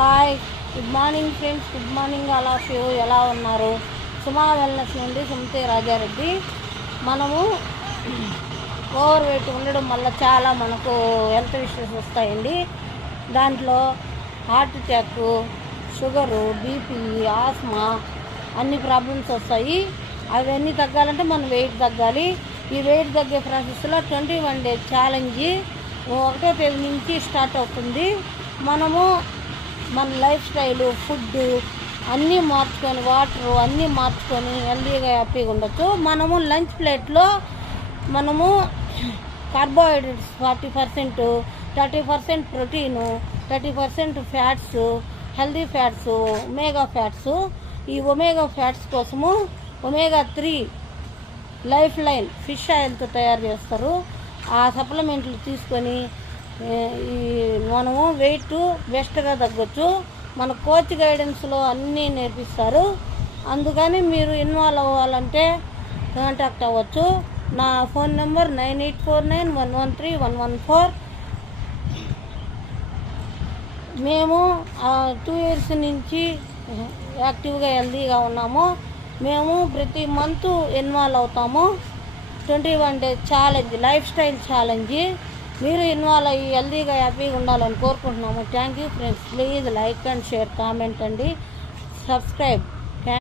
Hi, good morning friends. Good morning all of you. ఎలా ఉన్నారు? సుమా wellness నుండి సుమతి రాజారెడ్డి. మనము ఓవర్ వెయిట్ ఉండడం వల్ల చాలా మనకు హెల్త్ ఇష్యూస్ వస్తాయండి. దాంట్లో heart attack, sugar, BP, asthma అన్ని ప్రాబ్లమ్స్ వస్తాయి. అవన్నీ తగ్గాలంటే మనం వెయిట్ తగ్గాలి. ఈ వెయిట్ తగ్గే ప్రాసెస్లో 21 days ఛాలెంజ్ 1వ తేదీ నుంచి స్టార్ట్ అవుతుంది. మనము మన లైఫ్ స్టైలు, ఫుడ్ అన్నీ మార్చుకొని, వాటరు అన్నీ మార్చుకొని హెల్తీగా హ్యాపీగా ఉండొచ్చు. మనము లంచ్ ప్లేట్లో మనము carbohydrates 40%, 30% protein, 30% fats, healthy fats, omega fats. ఈ ఒమేగా ఫ్యాట్స్ కోసము omega-3 లైఫ్ లైన్ ఫిష్ ఆయిల్తో తయారు చేస్తారు. ఆ సప్లిమెంట్లు తీసుకొని ఈ మనము వెయిట్ బెస్ట్గా తగ్గొచ్చు. మన కోచ్ గైడెన్స్లో అన్నీ నేర్పిస్తారు. అందుకని మీరు ఇన్వాల్వ్ అవ్వాలంటే కాంటాక్ట్ అవ్వచ్చు. నా ఫోన్ నెంబర్ 9849113114. మేము 2 years నుంచి యాక్టివ్గా హెల్తీగా ఉన్నాము. మేము ప్రతి మంత్ ఇన్వాల్వ్ అవుతాము. 21 days challenge, life style challenge. మీరు ఇన్వాల్వ్ అయ్యి హెల్తీగా హ్యాపీగా ఉండాలని కోరుకుంటున్నాము. Thank you friends. Please like and share, comment అండి, సబ్స్క్రైబ్.